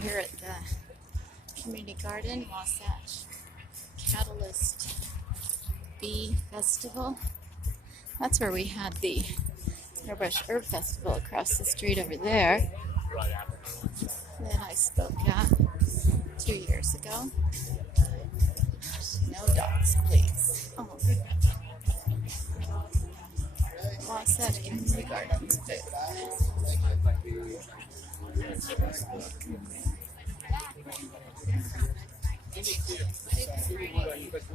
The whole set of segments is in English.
here at the Community Garden, Wasatch Catalyst Bee Festival. That's where we had the Hairbrush Herb Festival across the street over there. That I spoke at 2 years ago. No dogs, please. Oh. Wasatch Community Gardens booth.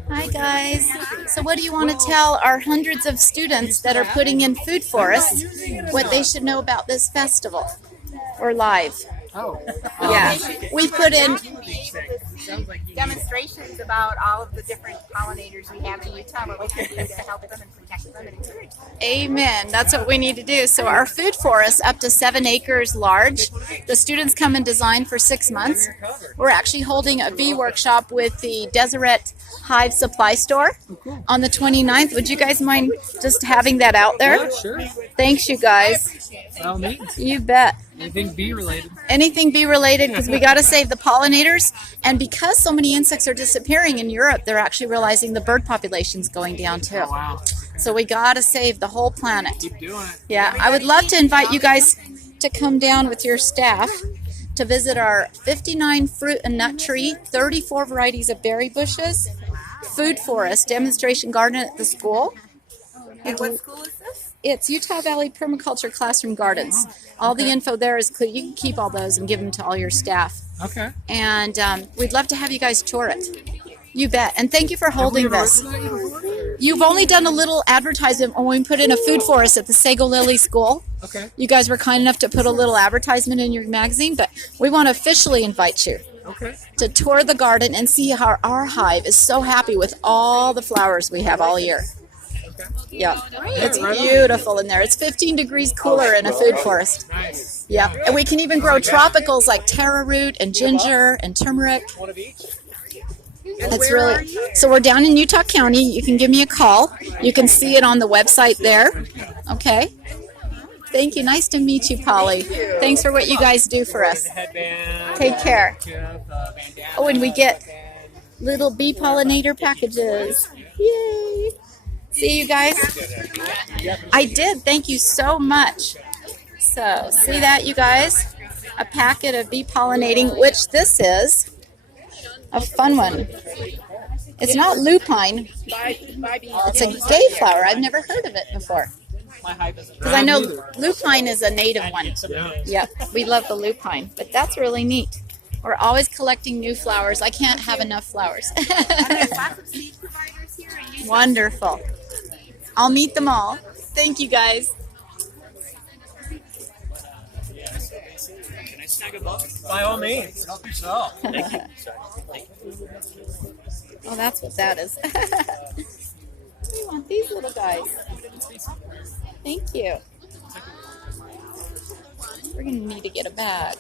Hi guys. So what do you want to tell our hundreds of students that are putting in food for us what they should know about this festival? We're live. Oh. Yeah. We put in demonstrations about all of the different pollinators we have in Utah, what we can do to help them and protect them and encourage them. Amen. That's what we need to do. So our food forest, up to 7 acres large. The students come and design for 6 months. We're actually holding a bee workshop with the Deseret Hive Supply Store on the 29th. Would you guys mind just having that out there? Yeah, sure. Thanks, you guys. By all means. You bet. Anything bee related. Anything bee related, because we got to save the pollinators. And because so many insects are disappearing in Europe, they're actually realizing the bird population's going down too. Oh, wow. So we got to save the whole planet. Keep doing it. Yeah, I would love to invite you guys to come down with your staff to visit our 59 fruit and nut tree, 34 varieties of berry bushes, food forest, demonstration garden at the school. And what school is this? It's Utah Valley Permaculture Classroom Gardens. All the info there is clear. You can keep all those and give them to all your staff. Okay. And we'd love to have you guys tour it. You bet. And thank you for holding this. You've only done a little advertisement when we put in a food forest at the Sago Lily School. Okay. You guys were kind enough to put a little advertisement in your magazine, but we want to officially invite you to tour the garden and see how our hive is so happy with all the flowers we have all year. Yeah, it's beautiful in there. It's 15 degrees cooler in a food forest. Nice. Yeah, and we can even grow tropicals like taro root and ginger and turmeric. One of each? It's really so. We're down in Utah County. You can give me a call. You can see it on the website there. Okay. Thank you. Nice to meet you, Polly. Thanks for what you guys do for us. Take care. Oh, and we get little bee pollinator packages. Yay! See you guys? I did. Thank you so much. So, see that, you guys? A packet of bee pollinating, which this is a fun one. It's not lupine. It's a dayflower. I've never heard of it before. Because I know lupine is a native one. Yep, we love the lupine. But that's really neat. We're always collecting new flowers. I can't have enough flowers. Wonderful. I'll meet them all. Thank you, guys. Can I snag a book? By all means. Help yourself. Thank you. Oh, that's what that is. We want these little guys. Thank you. We're going to need to get a bag.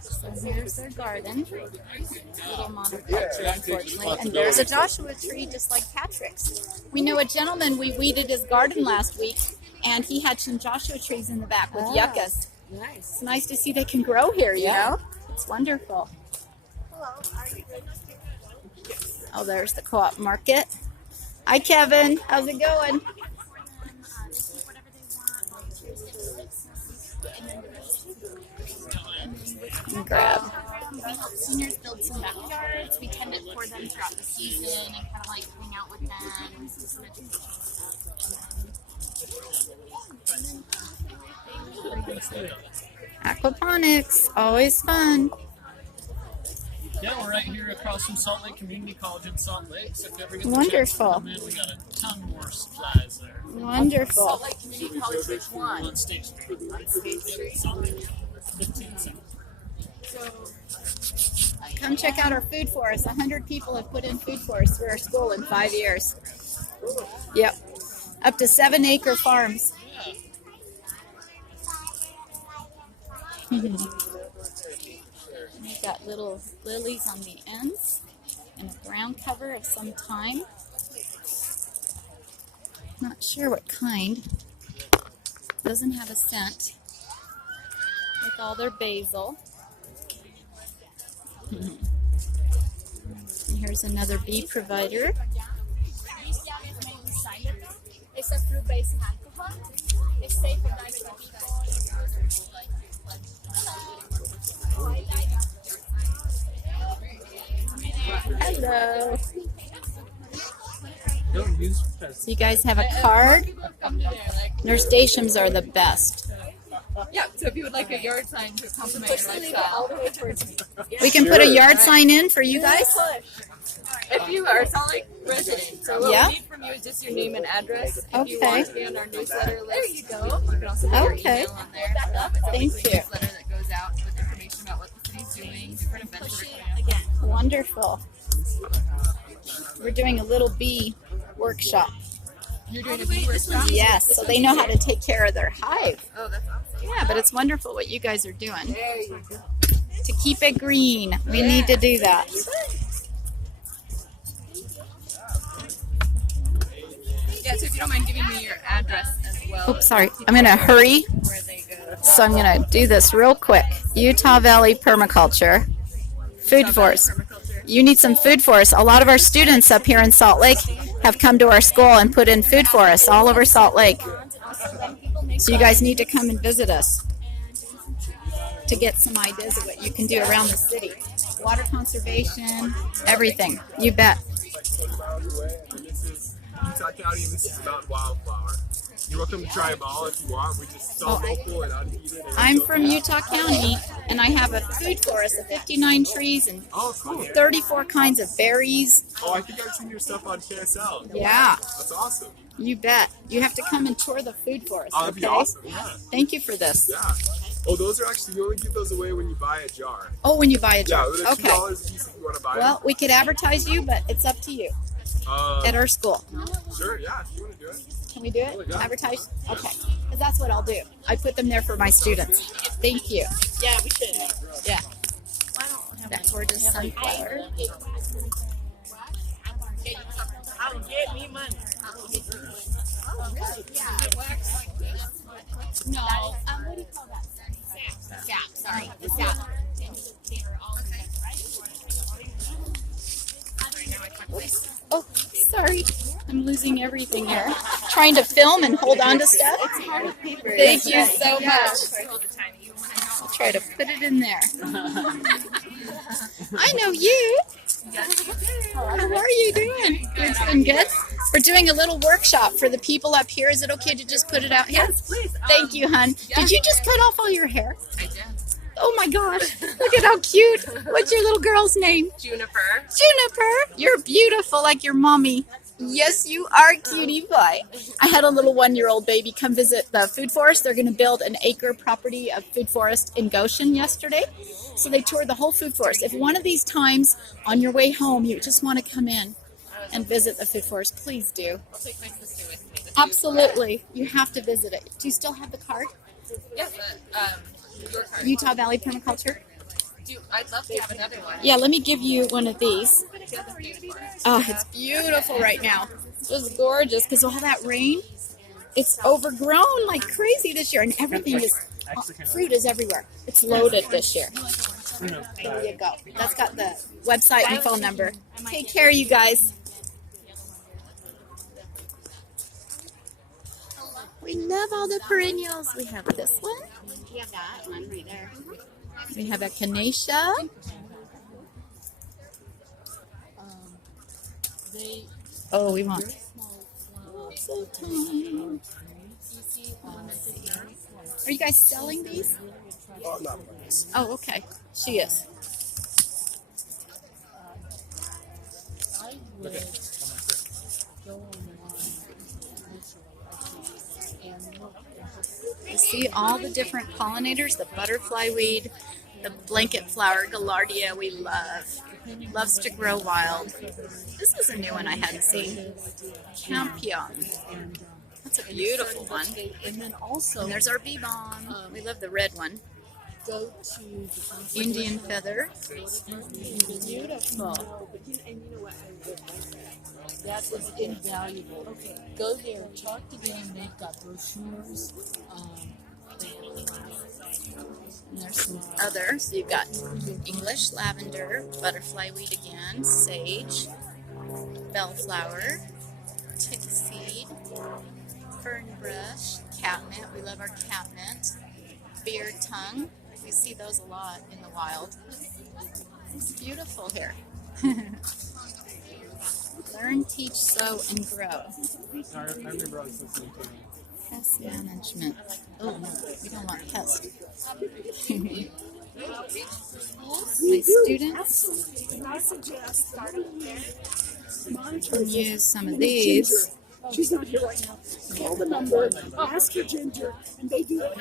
So here's their garden. Little monoculture, unfortunately. And there's a Joshua tree just like Patrick's. We know a gentleman, we weeded his garden last week, and he had some Joshua trees in the back with yuccas. Nice. It's nice to see they can grow here, you know? It's wonderful. Oh, there's the co-op market. Hi, Kevin. How's it going? Grab. Seniors build some backyards. We tend to pour them throughout the season and kind of like hang out with them. Aquaponics, always fun. Yeah, we're right here across from Salt Lake Community College in Salt Lake. So if you ever get the Wonderful. chance to come in, we got a ton more supplies there. Wonderful. Salt Lake Community College, which one? On State Street. On State Street. Salt Lake. 15 seconds. Come check out our food forest. 100 people have put in food forests for our school in 5 years. Yep. Up to 7-acre farms. We've got little lilies on the ends and a ground cover of some time. Not sure what kind. Doesn't have a scent. With all their basil. Here's another bee provider. It's a fruit-based alcohol. It's safe for diabetic Hello. Don't use So you guys have a card? Nurse Daciums are the best. Yeah, so if you would like a yard sign to compliment your lifestyle. We can put a yard sign in for you guys? If you are a Salt Lake resident, so what Yeah. we need from you is just your name and address. If you Okay. want to be on our newsletter list, there you go. You can also put Okay. your email on there. It's a Thank weekly you. newsletter that goes out with information about what the city's doing, different events that are coming up. Wonderful. We're doing a little bee workshop. You're doing a bee workshop? Yes, so they know how to take care of their hive. Oh, that's awesome. Yeah, but it's wonderful what you guys are doing. There you go. To keep it green, we need to do that. Yeah, so if you don't mind giving me your address as well. Oops, sorry. I'm going to hurry, Where they go. so I'm going to do this real quick. Utah Valley Permaculture. Food Force. Permaculture. You need some food for us. A lot of our students up here in Salt Lake have come to our school and put in food for us all over Salt Lake. So you guys need to come and visit us to get some ideas of what you can do around the city. Water conservation, everything. You bet. This is Utah County, and this is Mountain Wildflower. You're welcome to try them all if you want. We just sell local and unheated. And I'm from Utah County, and I have a food forest of 59 trees and Oh, cool. 34 kinds of berries. Oh, I think I've seen your stuff on KSL. Yeah, That's awesome. you bet. You have to come and tour the food forest, Oh, that'd be okay? awesome. Yeah. Thank you for this. Yeah. Oh, those are actually, you only give those away when you buy a jar. Oh, when you buy a Yeah, jar. they're $2 Okay. a piece if you want to buy Well, we could advertise you, but it's up to you them. at our school. Sure, yeah, if you want to do it. Can we do it? Yeah. Advertise? Okay. 'Cause that's what I'll do. I put them there for my students. Thank you. Yeah, we should. Yeah. That gorgeous sunflower. I'll get me money. No. What do you call that? Sap. Sorry. The sap. Oh, sorry. I'm losing everything here. Trying to film and hold on to stuff. Thank you so much. I'll try to put it in there. I know you. How are you doing? You're doing good? We're doing a little workshop for the people up here. Is it okay to just put it out here? Yes, please. Thank you, hon. Did you just cut off all your hair? I did. Oh my gosh. Look at how cute. What's your little girl's name? Juniper. Juniper. You're beautiful like your mommy. Yes, you are, cutie pie. I had a little 1-year-old baby come visit the food forest. They're going to build an acre property of food forest in Goshen yesterday. So they toured the whole food forest. If one of these times on your way home you just want to come in and visit the food forest, please do. I'll take my sister with me. Absolutely. You have to visit it. Do you still have the card? Yes, your card. Utah Valley Permaculture? I'd love to have another one. Yeah, let me give you one of these. Oh, it's beautiful right now. Just gorgeous because all that rain, it's overgrown like crazy this year, and everything is, fruit is everywhere. It's loaded this year. There you go. That's got the website and phone number. Take care, you guys. We love all the perennials. We have this one. We have that one right there. We have echinacea. Oh, we want. So tiny. Are you guys selling these? Oh, not nice. Oh, okay. She is. You see all the different pollinators, the butterfly weed, the blanket flower, gaillardia we love. Loves to grow wild. This is a new one I hadn't seen. Campion. That's a beautiful one. And then also And there's our bee balm. We love the red one. go to the Indian feather. beautiful. And you know what? That is invaluable. Okay, go there, talk to them. They've got brochures. And there's some other. So you've got English lavender, butterfly weed again, sage, bellflower, tick seed, fern brush, catnip. We love our catnip. Beard tongue. We see those a lot in the wild. It's beautiful here. Learn, teach, sow, and grow. I remember I was listening to him. Pest management. Oh, no, we don't want pest. My students can use some of these. She's not here right now. Call the number, ask for Ginger, and they do it.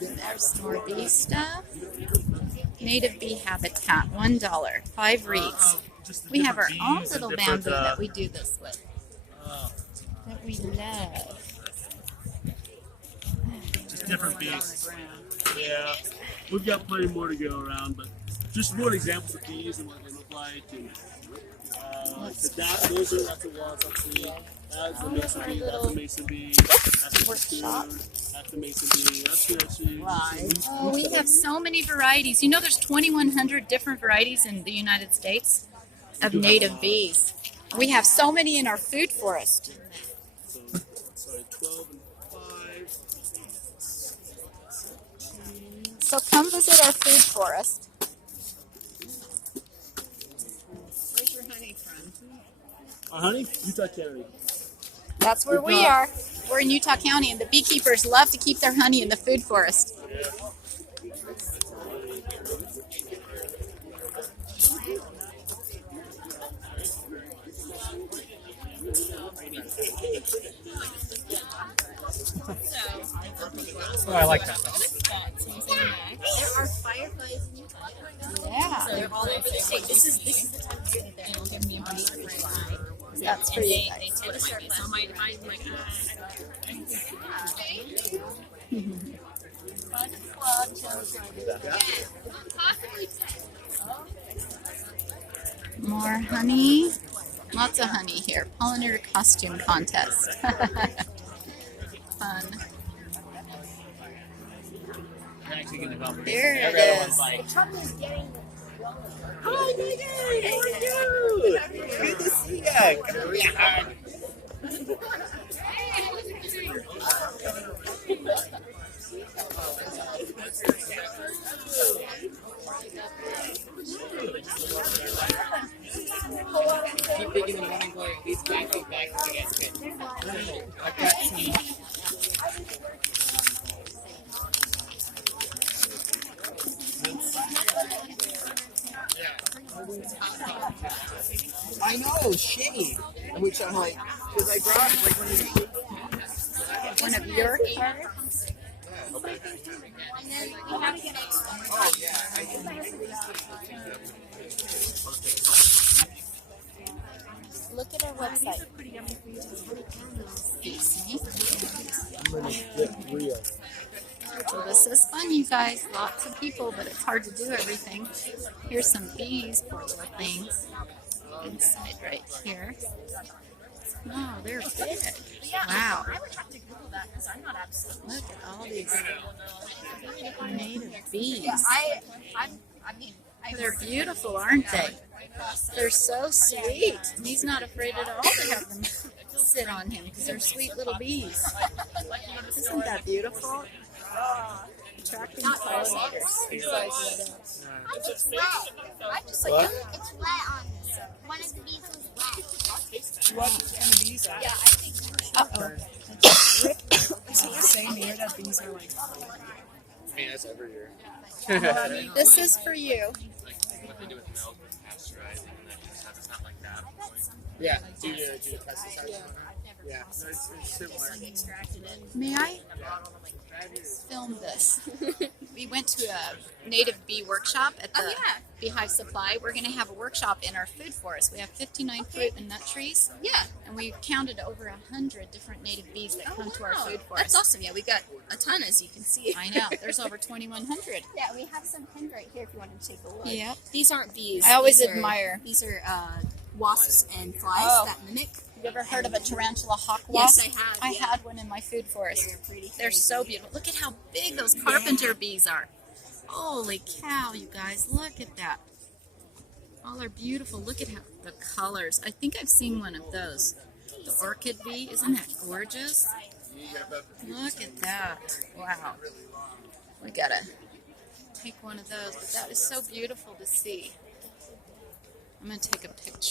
There's more bee stuff. Native bee habitat, $1. 5 reeds. We have our own little bamboo that we do this with. That we love. Just different bees. Yeah, we've got plenty more to go around, but just more examples of bees and what they look like. And that's a wasp. That's a mason bee. That's a mason bee. That's a Workshop. That's a mason bee. That's a Oh, we have so many varieties. You know, there's 2,100 different varieties in the United States of native bees. We have so many in our food forest. So 12 and 5. So come visit our food forest. Where's your honey from? Honey, Utah County. That's where we are. We're in Utah County, and the beekeepers love to keep their honey in the food forest. Oh, I like that. There are fireflies in Utah. Yeah, So they're all over the state. This is the time of year that they'll give me money for my fly. that's for you guys. They tend to start. So I'm like, More honey. Lots of honey here. Pollinator costume contest. Fun. There it is. Hi, Megan! How are you? Good to see you. Give me a hug. Keep digging the morning glory. These back against it. I've got some. I know, shade. Which I'm like, because I brought like One of your cards. Okay. Oh yeah, I can. Look at our website. I'm gonna get real. Well, this is fun, you guys. Lots of people, but it's hard to do everything. Here's some bees, poor little things. Inside right here. Oh, they're big. Wow. I would have to Google that because I'm not absolutely. Look at all these native bees. I mean, They're beautiful, aren't they? They're so sweet. And he's not afraid at all to have them sit on him because they're sweet little bees. Isn't that beautiful? Attracting pollinators. I'm just wet. I'm just like, What? it's wet on this. One of the bees was wet. What kind of bees are? Yeah, I think. Uh-oh. Is it the same year that bees are like? I mean, that's every year. This is for you. What they do with milk with pasteurizing and that kind of stuff. It's not like that. Yeah, do the pesticides. Yeah, so it's similar. May I film this? We went to a native bee workshop at the Beehive Supply. We're going to have a workshop in our food forest. We have 59 fruit and nut trees. Yeah. And we've counted over 100 different native bees that come to our food forest. That's awesome. Yeah, we got a ton, as you can see. I know. There's over 2,100. Yeah, we have some pinned right here if you wanted to take a look. Yep. These aren't bees. I always These are- admire. These are wasps and flies Oh. that mimic. You ever heard of a tarantula hawk Yes, wasp? I have, I yeah. had one in my food forest. They're pretty They're crazy. so beautiful. Look at how big those carpenter bees are. Holy cow, you guys. Look at that. All are beautiful. Look at how the colors. I think I've seen one of those. The orchid bee. Isn't that gorgeous? Look at that. Wow. We gotta take one of those. But that is so beautiful to see. I'm going to take a picture.